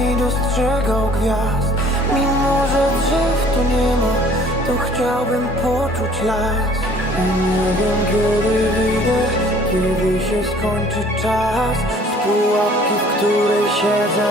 i dostrzegał gwiazd. Mimo, że drzew tu nie ma To chciałbym poczuć las. I nie wiem kiedy wyjdę Kiedy się skończy czas. Z pułapki, w której siedzę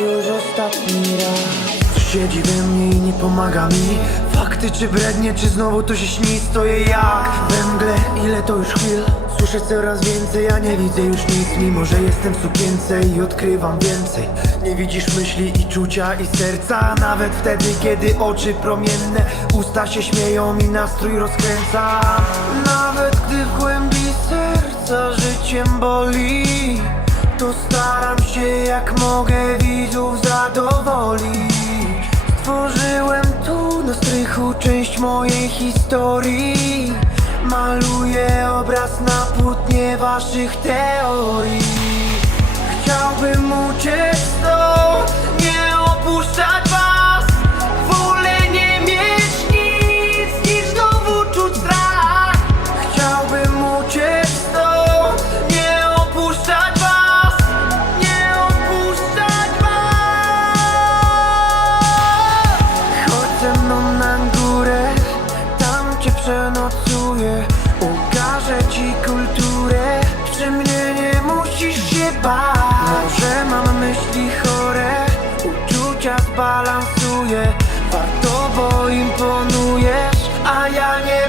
Już ostatni raz. Siedzi we mnie i nie pomaga mi. Fakty czy brednie, czy znowu to się śni Stoję jak we mgle, ile to już chwil? Słyszę coraz więcej, a nie widzę już nic. Mimo, że jestem w sukience i odkrywam więcej. Nie widzisz myśli i czucia i serca Nawet wtedy, kiedy oczy promienne Usta się śmieją i nastrój rozkręca. Nawet gdy w głębi serca życiem boli to staram się jak mogę widzów zadowolić na strychu część mojej historii. Maluję obraz na płótnie waszych teorii. Chciałbym uciec Ukażę ci kulturę, przy mnie nie musisz się bać. Może mam myśli chore, uczucia zbalansuję Warto, bo imponujesz, a ja nie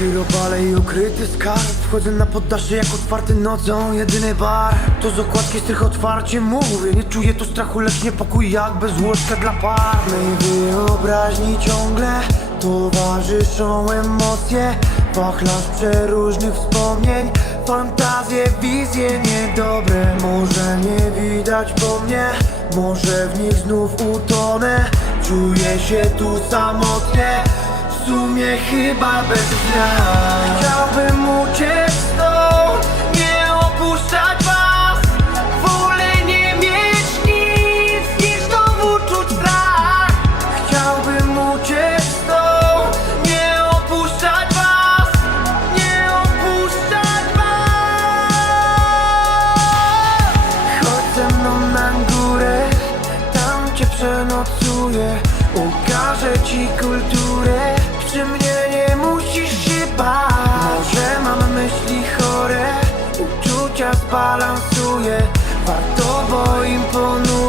Chyrobale i ukryty skarb. Wchodzę na poddasze jak otwarty nocą Jedyny bar. To z okładki strych otwarcie mówię. Nie czuję tu strachu, lecz niepokój jak bez łóżka dla par. Mej wyobraźni ciągle Towarzyszą emocje. Wachlarz przeróżnych wspomnień. Fantazje, wizje niedobre. Może nie widać po mnie. Może w nich znów utonę. Czuję się tu samotnie sumie chyba bez dnia Chciałbym uciec Pokażę ci kulturę Przy mnie nie musisz się bać. Może mam myśli chore Uczucia zbalansuję. Warto, bo imponuję.